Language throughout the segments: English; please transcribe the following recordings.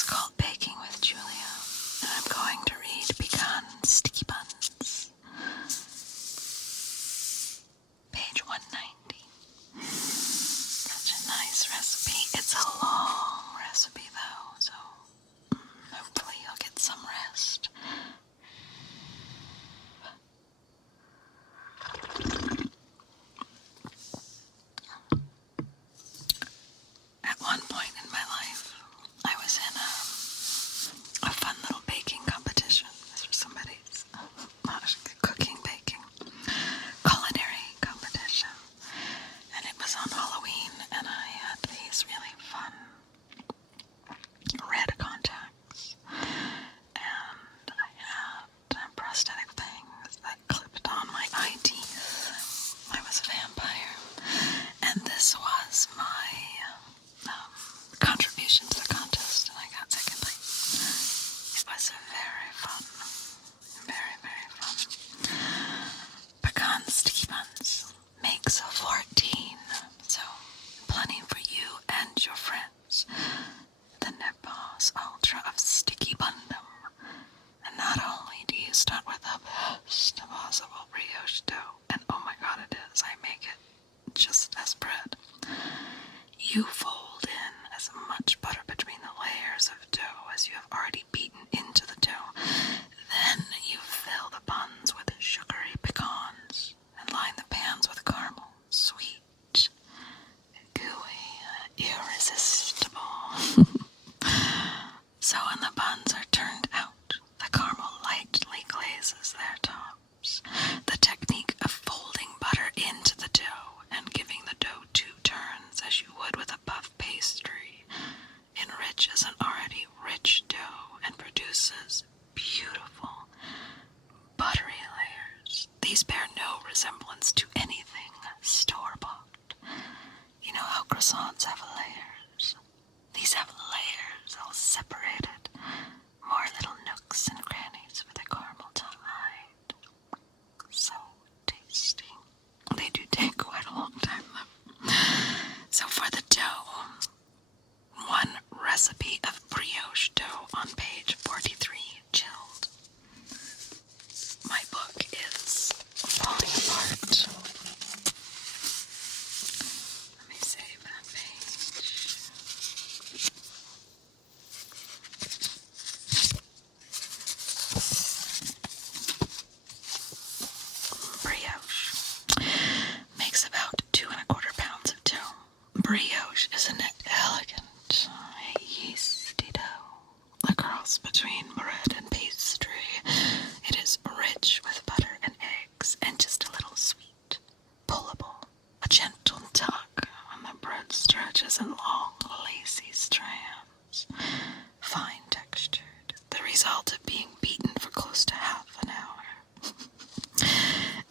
is called Baking with Julia, and I'm going to read Pecan Sticky Buns. Page 190. Such a nice recipe. It's a long recipe though, so hopefully you'll get some rest. At one point in my life, I was in a fun little baking competition. This was somebody's cooking, baking, culinary competition. And it was on Halloween, and I had these really fun red contacts. And I had prosthetic things that clipped on my eye teeth. I was a vampire. And this was my contribution to the contest, and I got second place. It was very fun. Very, very fun. Pecan Sticky Buns makes 14, so plenty for you and your friends. The Nepal's Ultra of Sticky Bundum. And not only do you start with the best possible brioche dough, and oh my god it is, I make it just as bread. You fold in as much butter between the layers of dough as you have already beaten into the dough. Then you fill the buns with sugary pecans and line the pans with caramel. Sweet, gooey, irresistible. So when the buns are turned out, the caramel lightly glazes their tops. The technique of folding butter into the dough and giving the dough 2 turns as you would with a puff pastry enriches an already rich dough and produces beautiful, buttery layers. These bear no resemblance to anything store-bought. You know how croissants have layers? These have layers all separated, more little nooks and crannies for the caramel to hide. So tasty. They do take quite a long time though. So for the dough, 1 recipe of brioche dough on page 43, chilled. My book is falling apart. Let me save that page. Brioche makes about 2 1/4 pounds of dough. Brioche is an elegant, yeasty dough, a cross between bread and pastry. It is rich with butter and eggs, and just a little sweet, pullable, a gentle tug when the bread stretches in long, lacy strands, fine textured, the result of being beaten for close to half an hour.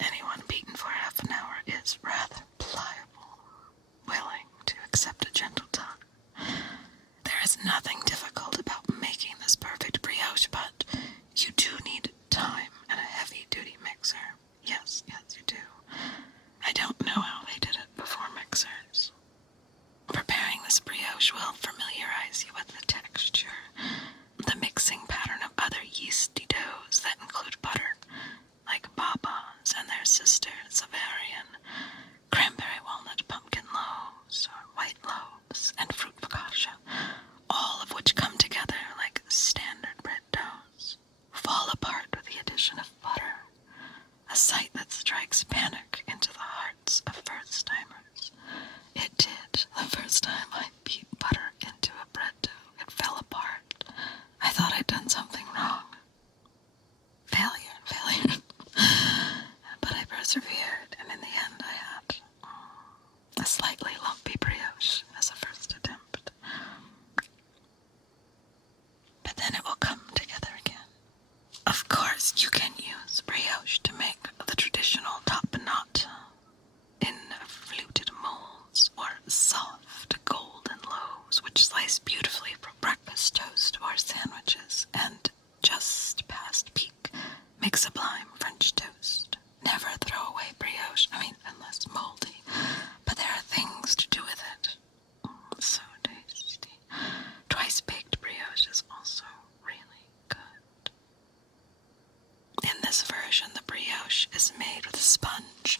Anyone beaten for half an hour is rather pliable, willing to accept a gentle tug. There is nothing difficult about making this perfect brioche is made with a sponge.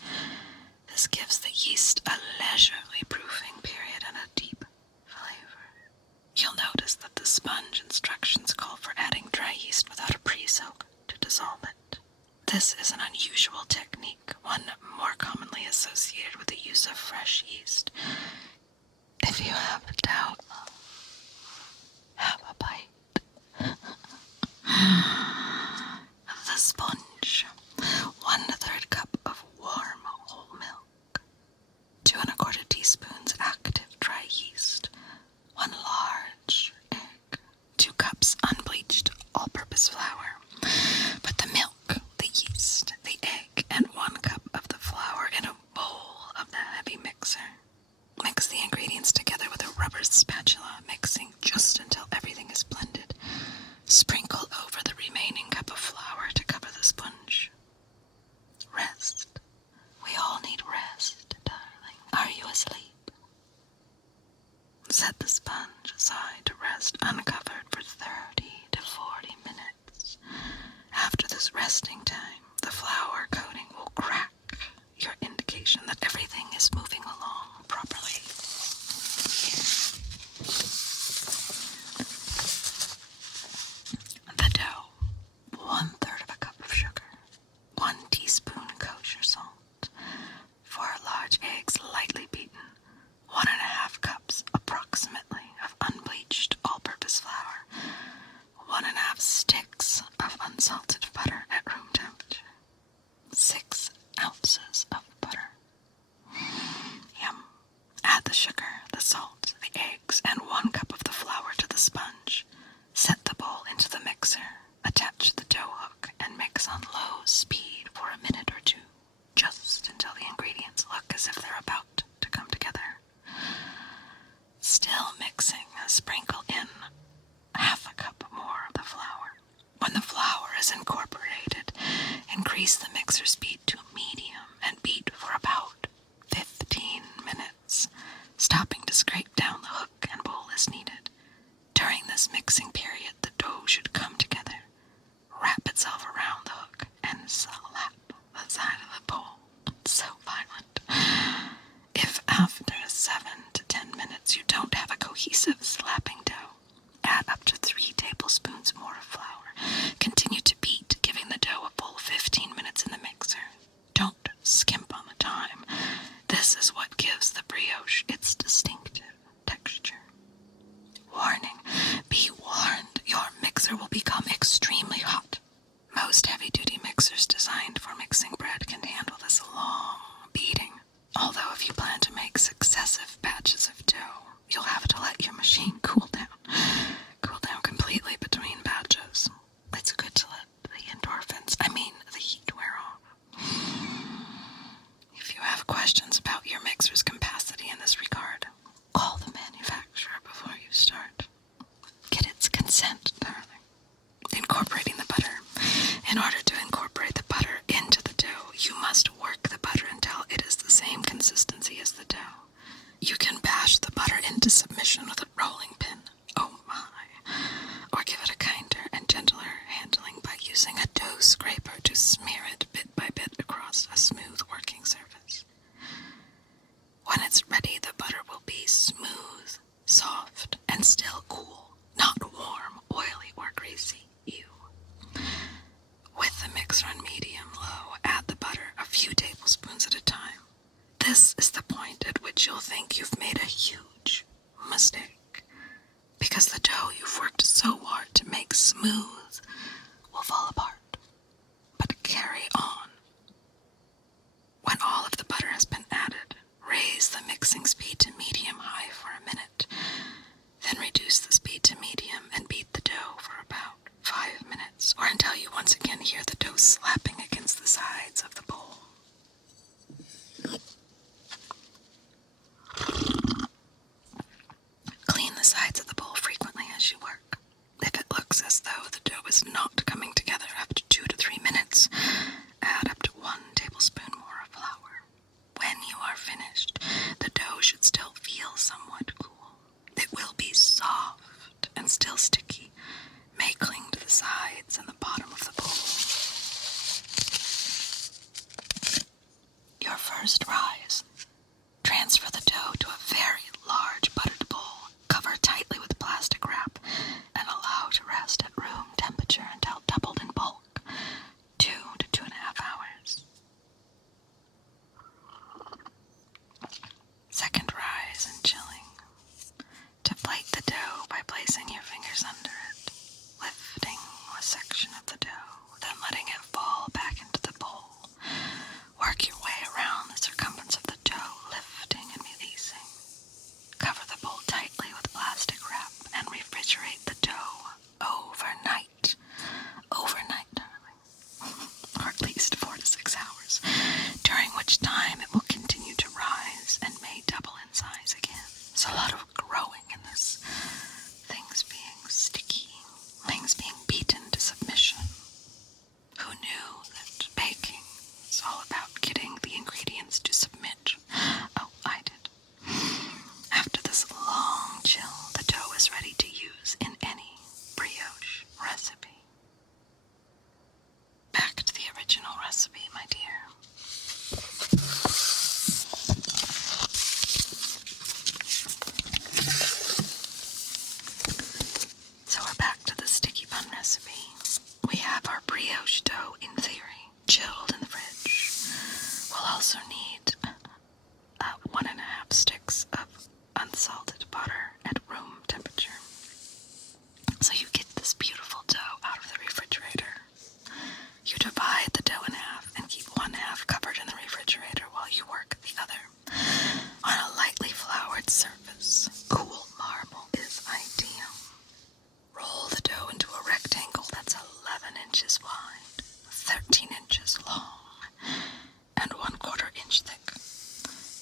This gives the yeast a leisurely proofing period and a deep flavor. You'll notice that the sponge instructions call for adding dry yeast without a pre-soak to dissolve it. This is an unusual technique, one more commonly associated with the use of fresh yeast. If you have a doubt, have a bite. The sponge. 1/3 cup of warm whole milk. 2 1/4 teaspoons active dry yeast. 1 large egg. 2 cups unbleached all-purpose flour. Put the milk, the yeast, the egg, and 1 cup of the flour in a bowl of the heavy mixer. Mix the ingredients together with a rubber spatula, mixing just until everything is blended. Sprinkle over the remaining cup of flour to cover the sponge. Rest. We all need rest, darling. Are you asleep? Set the sponge aside to rest uncovered for 30 to 40 minutes. After this resting time, the flour coating will crack, your indication that everything is moving along properly. The dough. 1/3 cup of sugar. 1 teaspoon kosher salt. 4 large eggs lightly beaten. 1 1/2 cups approximately of unbleached all-purpose flour. 1 1/2 sticks of unsalted butter at room temperature. 6 ounces of butter. Yum. Add the sugar, the salt, the eggs, and 1 cup of the flour to the sponge. Set the bowl into the mixer. Attach the dough hook and mix on low speed for a minute or 2, just until the ingredients look as if they're about to come together. Still mixing, sprinkle in 1/2 cup more of the flour. When the flour is incorporated, increase the mixer speed to medium and beat for about 15 minutes, stopping to scrape down the hook and bowl as needed. During this mixing period, the dough should come together, wrap itself around the hook, and slap the side of the bowl. It's so violent. If after 7 to 10 minutes you don't have a cohesive slapping dough, add up to 3 tablespoons more of flour. Continue to beat, giving the dough a full 15 minutes in the mixer. Don't skimp on the time. This is what gives the brioche its distinctive texture. Warning, be warned, your mixer will become extremely hot. Most heavy-duty mixers designed for mixing bread can handle this long beating. Although if you plan to make successive batches of dough, you'll have to let your machine cool down. Cool down completely between batches. It's good to let the heat wear off. If you have questions about your mixer's capacity in this regard, call the manufacturer before you start. Get its consent, darling. Incorporating the butter. In order to incorporate the butter into the dough, you must work the butter until it is the same consistency as the dough. You can bash the butter into submission with a rolling pin. Oh my. Or give it a kinder and gentler handling by using a dough scraper to smear it bit by bit across a smooth working surface. When it's ready, the butter will be smooth, soft, and still cool, not warm, oily, or greasy. Ew. With the mixer on medium-low, add the butter a few tablespoons at a time. This is the point at which you'll think you've made a huge mistake, because the dough you've worked so hard to make smooth will fall apart. But carry on. When all of the butter has been added, raise the mixing speed to medium-high for a minute, then reduce the speed to medium and beat the dough for about 5 minutes, or until you once again hear the dough slapping against the sides of the bowl. Clean the sides of the bowl frequently as you work. If it looks as though the dough is not coming together after 2 to 3 minutes, add up to 1 tablespoon more of flour. When you are finished, the dough should still feel somewhat cool. It will be soft and still sticky, may cling to the sides and the bottom of the bowl. recipe. We have our brioche dough, in theory, chilled in the fridge. We'll also need 1.5 sticks of unsalted butter at room temperature. So you get this beautiful dough out of the refrigerator. You divide the dough in half and keep one half covered in the refrigerator while you work the other on a lightly floured surface. Cool marble is ideal. Roll the dough into a rectangle that's 11 inches wide, 13 inches long, and 1/4 inch thick.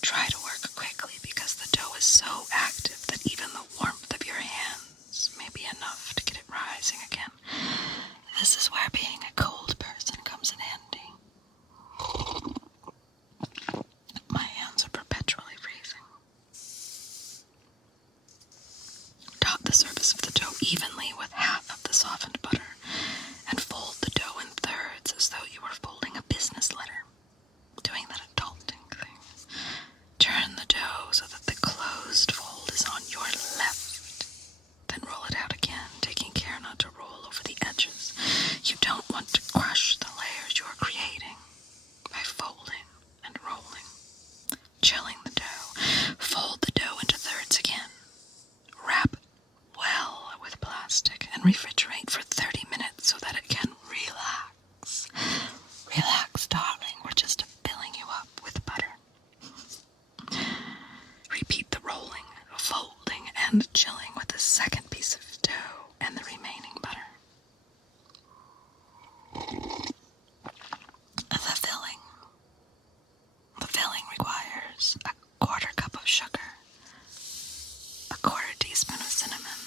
Try to work quickly because the dough is so active that even the warmth of your hands may be enough to get it rising again. This is where being a cold person comes in handy. My hands are perpetually freezing. Dot the surface of the dough evenly with half of the softened butter and fold the dough in thirds as though you were folding a business letter. Doing that adulting thing. Turn the dough so that the closed fold is on your left. Then roll it out again, taking care not to roll over the edges. You don't want to crush the layers you are creating by folding and rolling. Chilling the dough. Fold the dough into thirds again. Wrap well with plastic and refrigerate for 30 minutes so that it can relax. Relax, darling. We're just filling you up with butter. Repeat the rolling, folding, and chilling with the second piece of dough and the remaining butter. The filling. The filling requires a 1/4 cup of sugar, a 1/4 teaspoon of cinnamon.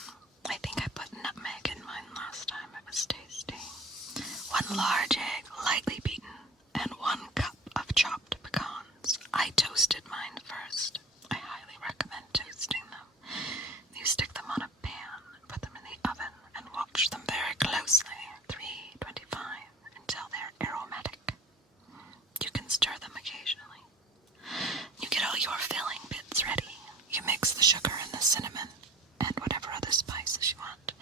I think I put nutmeg in mine last time. It was tasty. 1 large egg, lightly beaten, and 1 cup of chopped pecans. I toasted mine first. I highly recommend toasting them. You stick them on a pan, put them in the oven, and watch them very closely, 325, until they're aromatic. You can stir them occasionally. You get all your filling bits ready. You mix the sugar and the cinnamon, and whatever other spices you want,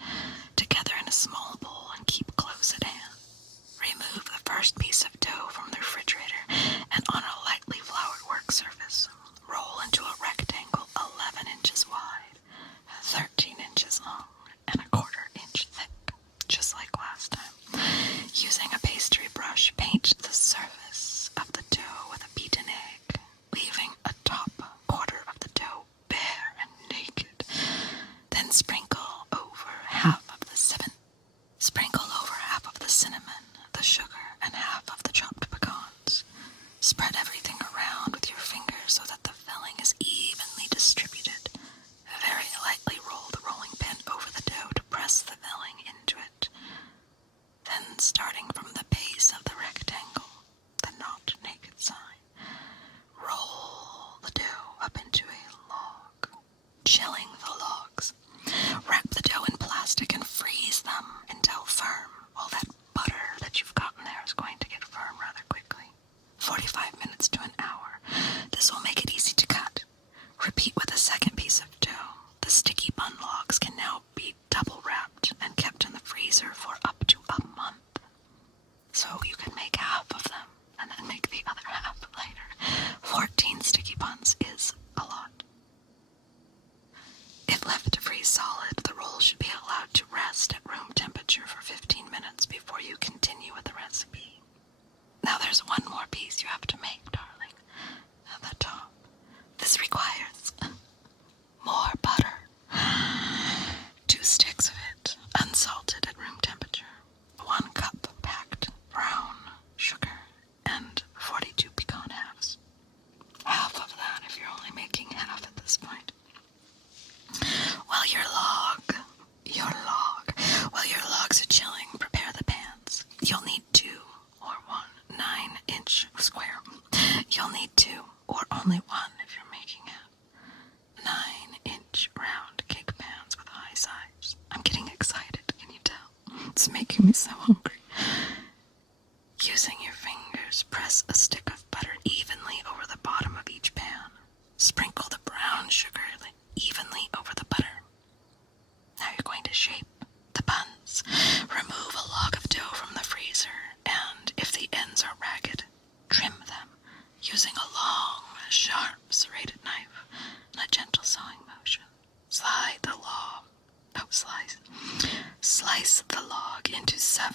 together in a small bowl and keep close at hand. Remove the first piece of dough from the refrigerator and on a lightly floured work surface, roll into a rectangle 11 inches wide, 13 inches long, and a 1/4 inch thick, just like last time. Using a pastry brush, paint the surface of the dough with a beaten egg, leaving a top 1/4 of the dough bare and naked. Then sprinkle over half of the cinnamon, the sugar, and half of the chopped pecans. Spread everything around with your fingers so that the filling is evenly distributed. Very lightly roll the rolling pin over the dough to press the filling into it. Then, starting from the base of the rectangle, the not naked side, roll the dough up into a log, chilling the logs. Wrap the dough in plastic and freeze them until firm. All that butter that you've gotten there is going to get firm rather quickly. 45 minutes to an hour. This will make it easy to cut. Repeat with a second piece of dough. The sticky bun logs can now be double wrapped and kept in the freezer for up to a month. So you can make half of them and then make the other half later. 14 sticky buns is a lot. If left to freeze solid, the roll should be allowed to rest at room temperature for 15 minutes before you continue with the recipe. Now there's one more piece you have to make, darling, at the top. This requires more butter. 2 sticks of it, unsalted at room temperature. 1 cup packed brown sugar, and 42 pecan halves. Half of that if you're only making half at this point. While your logs are chilling, prepare the pans. You'll need 2 or 1 9-inch square. You'll need 2 or only 1 if you're making it. 9-inch round cake pans with high sides. I'm getting excited, can you tell? It's making me so hungry. Using your fingers, press a stick of butter evenly over the bottom of each pan. Sprinkle the brown sugar evenly over the butter. Now you're going to shape the buns. Remove using a long, sharp, serrated knife and a gentle sawing motion. Slice the log into 7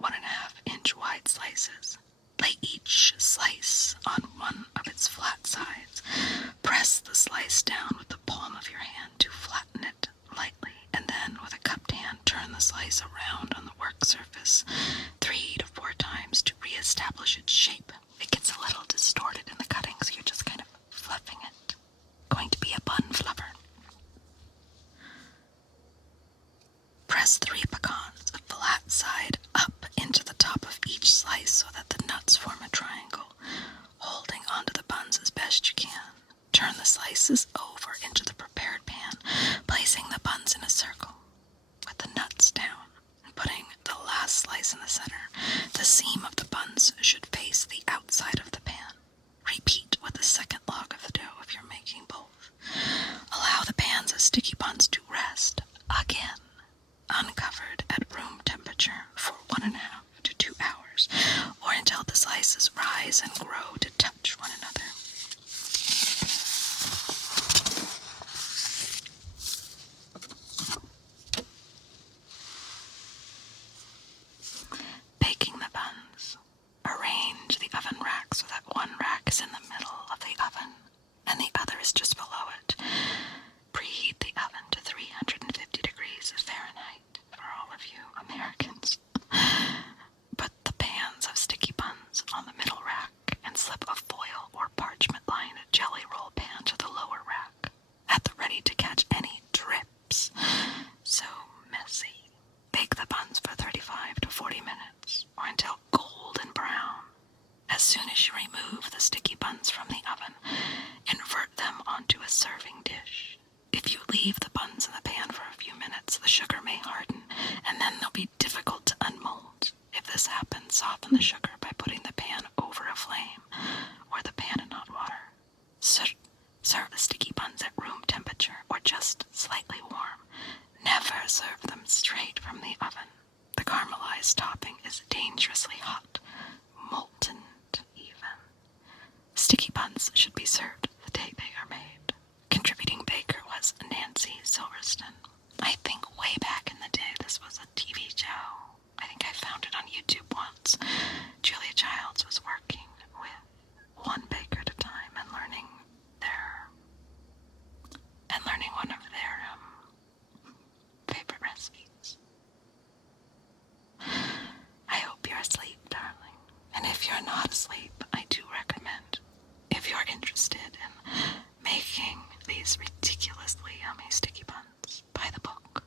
1.5-inch wide slices. Lay each slice on one of its flat sides. Press the slice down with the palm of your hand to flatten it lightly, and then with a cupped hand turn the slice around on the work surface 3 to 4 times to re-establish its shape. It gets a little distorted in the cutting, so you're just kind of fluffing it. Going to be a bun fluffer. Press 3 pecans, flat side up, into the top of each slice so that the nuts form a triangle, holding onto the buns as best you can. Turn the slices over into the prepared pan, placing the buns in a circle with the nuts down and putting the last slice in the center. The seam of the buns should face the outside of the pan. Repeat with the second log of the dough if you're making both. Allow the pans of sticky buns to rest again, uncovered at room temperature for 1.5 to 2 hours, or until the slices rise and grow to touch one another. Baking the buns. Arrange the oven rack so that one rack is in the middle of the oven and the other is just below it. Preheat the oven to 350 degrees Fahrenheit for all of you Americans. Put the pans of sticky buns on the middle rack and slip a foil or parchment-lined jelly roll pan to the lower rack, at the ready to catch any drips. So messy. Bake the buns for 35 to 40 minutes, or until golden brown. As soon as you remove the sticky buns from the oven, invert them onto a serving dish. If you leave the buns in the pan for a few minutes, the sugar may harden, and then they'll be difficult to unmold. If this happens, soften the sugar by putting the pan over a flame, or the pan in hot water. Serve the sticky buns at room temperature, or just slightly warm. Never serve them straight from the oven. The caramelized topping is dangerously hot, molten even. Sticky buns should be served the day they are made. Contributing baker was Nancy Silverstone. I think way back in the day this was a TV show. I think I found it on YouTube once. Julia Childs was working with one baker at a time and learning one of their favorite recipes. I hope you're asleep, darling. And if you're not asleep, I do recommend, if you're interested in making these ridiculously yummy sticky buns, buy the book.